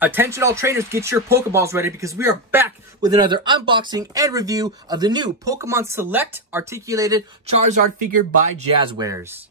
Attention all trainers, get your Pokeballs ready because we are back with another unboxing and review of the new Pokemon Select Articulated Charizard figure by Jazwares.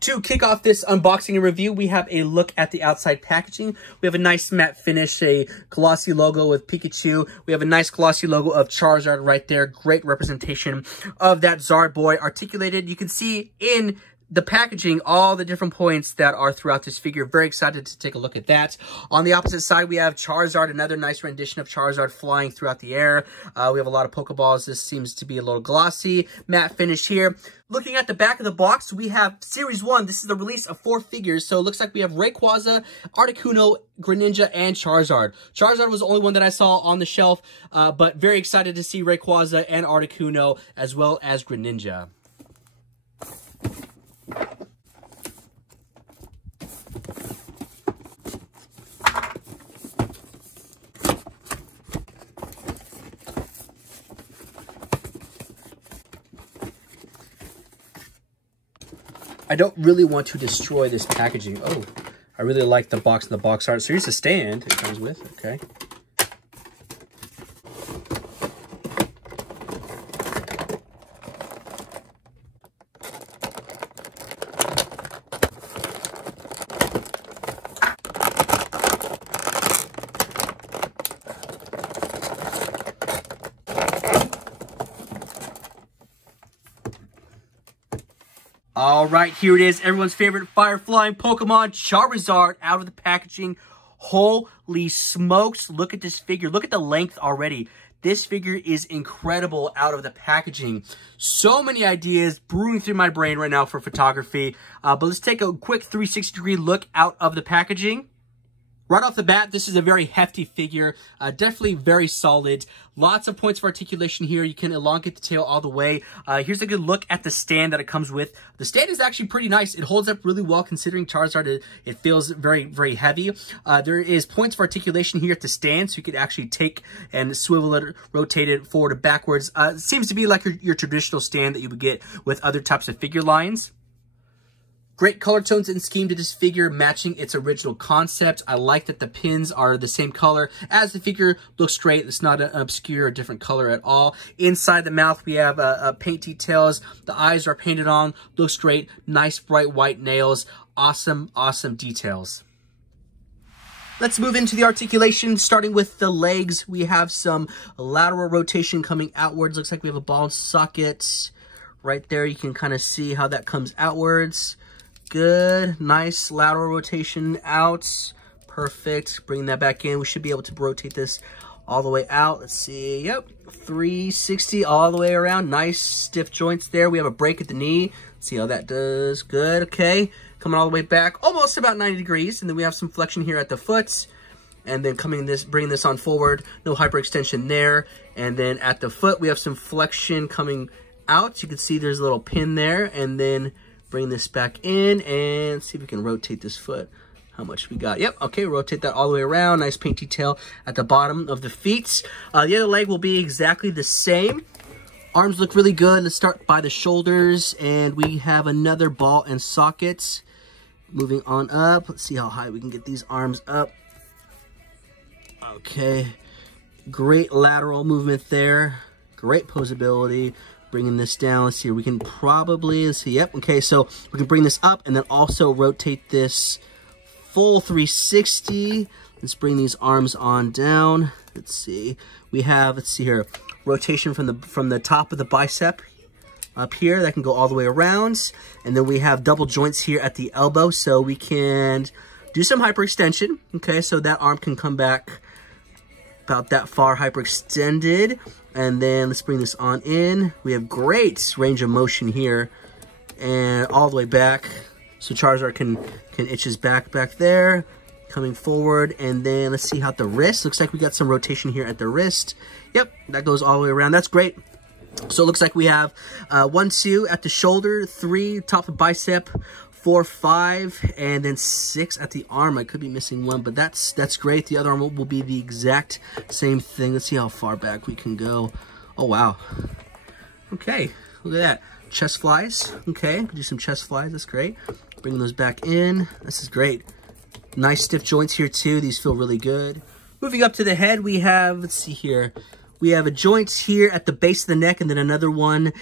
To kick off this unboxing and review, we have a look at the outside packaging. We have a nice matte finish, a glossy logo with Pikachu. We have a nice glossy logo of Charizard right there. Great representation of that Zard boy articulated. You can see in the packaging all the different points that are throughout this figure. Very excited to take a look at that. On the opposite side, we have Charizard, another nice rendition of Charizard flying throughout the air. We have a lot of Pokeballs. This seems to be a little glossy. Matte finish here. Looking at the back of the box, we have Series 1. This is the release of 4 figures. So it looks like we have Rayquaza, Articuno, Greninja, and Charizard. Charizard was the only one that I saw on the shelf, but very excited to see Rayquaza and Articuno as well as Greninja. I don't really want to destroy this packaging. Oh, I really like the box and the box art. So here's the stand it comes with. Okay. All right, here it is. Everyone's favorite fire-flying Pokemon, Charizard, out of the packaging. Holy smokes, look at this figure. Look at the length already. This figure is incredible out of the packaging. So many ideas brewing through my brain right now for photography. But let's take a quick 360-degree look out of the packaging. Right off the bat, this is a very hefty figure, definitely very solid. Lots of points of articulation here. You can elongate the tail all the way. Here's a good look at the stand that it comes with. The stand is actually pretty nice. It holds up really well considering Charizard. It feels very, very heavy. There is points of articulation here at the stand, so you could actually take and swivel it, rotate it forward or backwards. It seems to be like your traditional stand that you would get with other types of figure lines. Great color tones and scheme to this figure, matching its original concept. I like that the pins are the same color as the figure. Looks great. It's not an obscure or different color at all. Inside the mouth, we have paint details. The eyes are painted on. Looks great. Nice bright white nails. Awesome, awesome details. Let's move into the articulation, starting with the legs. We have some lateral rotation coming outwards. Looks like we have a ball socket right there. You can kind of see how that comes outwards. Good, nice lateral rotation out. Perfect. Bring that back in. We should be able to rotate this all the way out. Let's see. Yep, 360 all the way around. Nice stiff joints there. We have a break at the knee. Let's see how that does. Good. Okay, coming all the way back, almost about 90 degrees, and then we have some flexion here at the foot. And then bringing this on forward. No hyperextension there. And then at the foot, we have some flexion coming out. You can see there's a little pin there, and then bring this back in and see if we can rotate this foot. How much we got? Yep, okay, rotate that all the way around. Nice paint detail at the bottom of the feet. The other leg will be exactly the same. Arms look really good. Let's start by the shoulders, and we have another ball and socket. Moving on up, let's see how high we can get these arms up. Okay, great lateral movement there. Great posability. Bringing this down, let's see, we can probably, let's see, yep, okay, so we can bring this up and then also rotate this full 360. Let's bring these arms on down. Let's see, we have, let's see here, rotation from the top of the bicep up here, that can go all the way around. And then we have double joints here at the elbow, so we can do some hyperextension, okay, so that arm can come back about that far hyperextended. And then let's bring this on in. We have great range of motion here and all the way back. So Charizard can itch his back there, coming forward. And then let's see how the wrist. Looks like we got some rotation here at the wrist. Yep, that goes all the way around. That's great. So it looks like we have 1, 2 at the shoulder, 3 top of bicep, 4, 5, and then 6 at the arm. I could be missing one, but that's great. The other arm will be the exact same thing. Let's see how far back we can go. Oh, wow. Okay, look at that. Chest flies. Okay, do some chest flies. That's great. Bring those back in. This is great. Nice stiff joints here too. These feel really good. Moving up to the head, we have, let's see here. We have a joint here at the base of the neck and then another one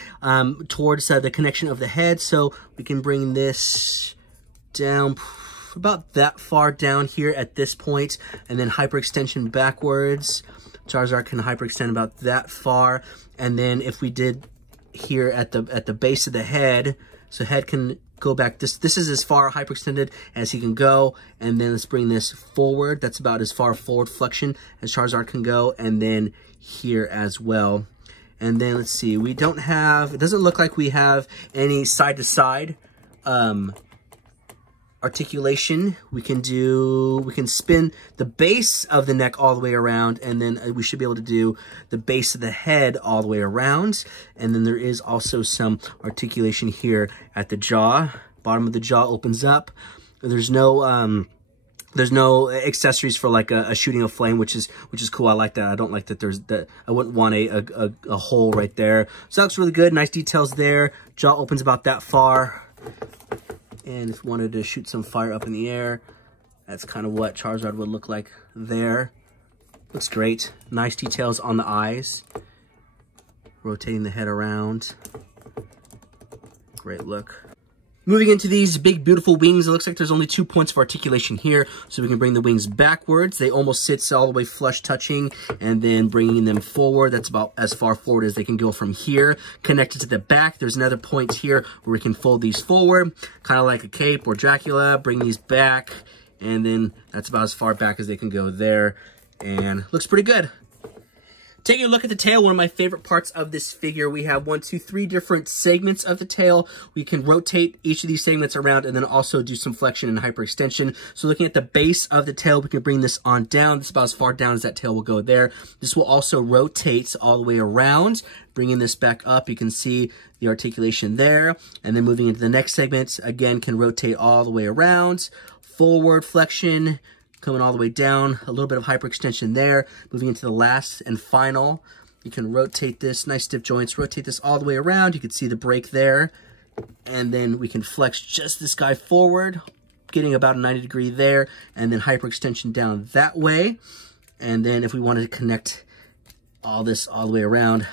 towards the connection of the head. So we can bring this down about that far down here at this point, and then hyperextension backwards. Charizard can hyperextend about that far. And then if we did here at the base of the head, so head can go back. This is as far hyperextended as he can go. And then let's bring this forward. That's about as far forward flexion as Charizard can go. And then here as well. And then let's see, we don't have, it doesn't look like we have any side to side articulation. We can spin the base of the neck all the way around, and then we should be able to do the base of the head all the way around. And then there is also some articulation here at the jaw. Bottom of the jaw opens up. There's no accessories for like a shooting a flame, which is cool. I like that. I don't like that there's that. I wouldn't want a hole right there. So that looks really good. Nice details there. Jaw opens about that far. And if you wanted to shoot some fire up in the air, that's kind of what Charizard would look like there. Looks great. Nice details on the eyes. Rotating the head around. Great look. Moving into these big, beautiful wings, it looks like there's only 2 points of articulation here. So we can bring the wings backwards. They almost sit all the way flush touching, and then bringing them forward. That's about as far forward as they can go from here. Connected to the back, there's another point here where we can fold these forward, kind of like a cape or Dracula. Bring these back, and then that's about as far back as they can go there. And looks pretty good. Taking a look at the tail, one of my favorite parts of this figure, we have 3 different segments of the tail. We can rotate each of these segments around and then also do some flexion and hyperextension. So looking at the base of the tail, we can bring this on down. This is about as far down as that tail will go there. This will also rotate all the way around. Bringing this back up, you can see the articulation there. And then moving into the next segment, again, can rotate all the way around. Forward flexion. Coming all the way down, a little bit of hyperextension there. Moving into the last and final, you can rotate this, nice stiff joints, rotate this all the way around. You can see the break there. And then we can flex just this guy forward, getting about a 90 degree there, and then hyperextension down that way. And then if we wanted to connect all this all the way around,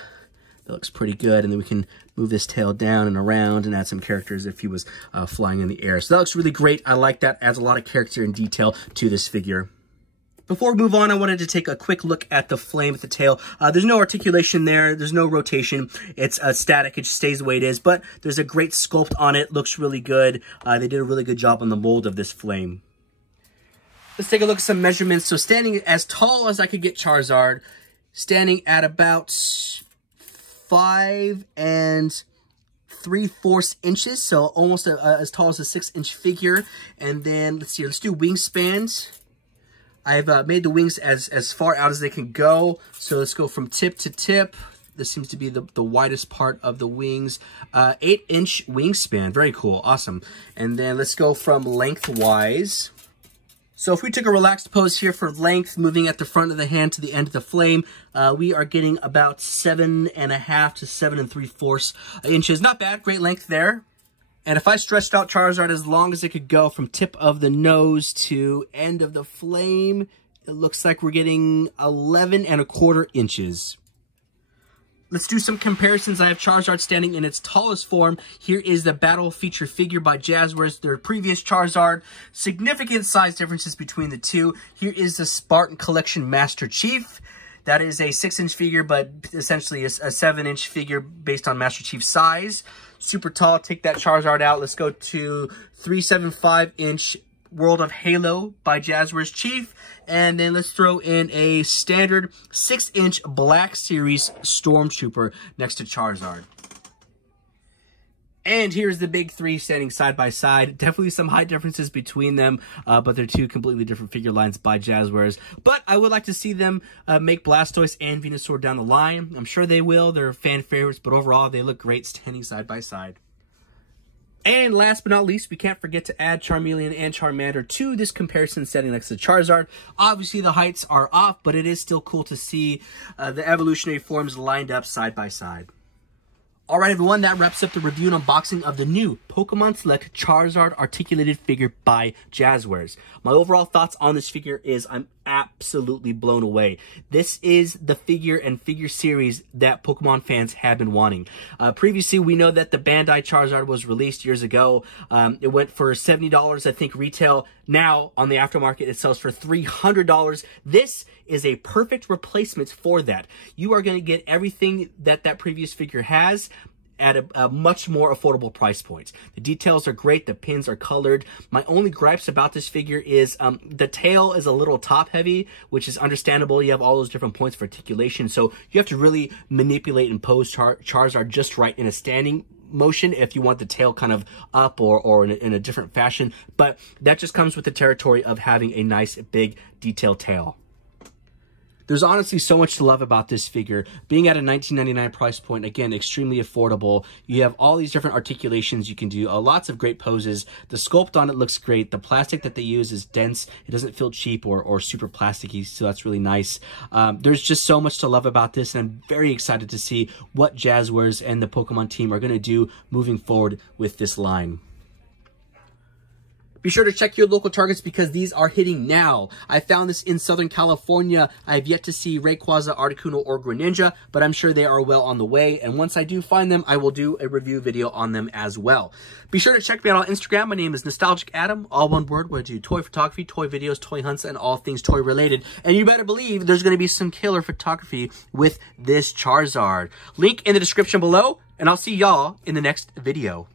it looks pretty good. And then we can move this tail down and around and add some characters if he was flying in the air. So that looks really great. I like that. Adds a lot of character and detail to this figure. Before we move on, I wanted to take a quick look at the flame at the tail. There's no articulation there. There's no rotation. It's static. It just stays the way it is. But there's a great sculpt on it. Looks really good. They did a really good job on the mold of this flame. Let's take a look at some measurements. So standing as tall as I could get Charizard, standing at about 5 3/4 inches, so almost as tall as a 6-inch figure. And then let's see, let's do wingspans. I've made the wings as far out as they can go. So let's go from tip to tip. This seems to be the widest part of the wings. 8-inch wingspan, very cool, awesome. And then let's go from lengthwise. So if we took a relaxed pose here for length, moving at the front of the hand to the end of the flame, we are getting about 7.5 to 7 3/4 inches. Not bad, great length there. And if I stretched out Charizard as long as it could go from tip of the nose to end of the flame, it looks like we're getting 11.25 inches. Let's do some comparisons. I have Charizard standing in its tallest form. Here is the battle feature figure by Jazwares, their previous Charizard. Significant size differences between the two. Here is the Spartan Collection Master Chief. That is a 6-inch figure, but essentially a 7-inch figure based on Master Chief's size. Super tall. Take that Charizard out. Let's go to 375-inch World of Halo by Jazwares Chief. And then let's throw in a standard 6-inch Black Series Stormtrooper next to Charizard. And here's the big three standing side by side. Definitely some height differences between them, but they're two completely different figure lines by Jazwares. But I would like to see them make Blastoise and Venusaur down the line. I'm sure they will. They're fan favorites, but overall they look great standing side by side. And last but not least, we can't forget to add Charmeleon and Charmander to this comparison setting next to Charizard. Obviously, the heights are off, but it is still cool to see the evolutionary forms lined up side by side. All right, everyone, that wraps up the review and unboxing of the new Pokemon Select Charizard articulated figure by Jazwares. My overall thoughts on this figure is I'm absolutely blown away. This is the figure and figure series that Pokemon fans have been wanting. Previously, we know that the Bandai Charizard was released years ago. It went for $70, I think, retail. Now, on the aftermarket, it sells for $300. This is a perfect replacement for that. You are going to get everything that that previous figure has at a much more affordable price point. The details are great. The pins are colored. My only gripes about this figure is the tail is a little top heavy, which is understandable. You have all those different points for articulation, so you have to really manipulate and pose Charizard just right in a standing motion if you want the tail kind of up or in a different fashion. But that just comes with the territory of having a nice big detailed tail. There's honestly so much to love about this figure. Being at a $19.99 price point, again, extremely affordable. You have all these different articulations you can do, lots of great poses. The sculpt on it looks great. The plastic that they use is dense. It doesn't feel cheap or super plasticky, so that's really nice. There's just so much to love about this, and I'm very excited to see what Jazwares and the Pokemon team are going to do moving forward with this line. Be sure to check your local Targets because these are hitting now. I found this in Southern California. I have yet to see Rayquaza, Articuno, or Greninja, but I'm sure they are well on the way. And once I do find them, I will do a review video on them as well. Be sure to check me out on Instagram. My name is Nostalgic Adam, all one word, where I do toy photography, toy videos, toy hunts, and all things toy related. And you better believe there's going to be some killer photography with this Charizard. Link in the description below, and I'll see y'all in the next video.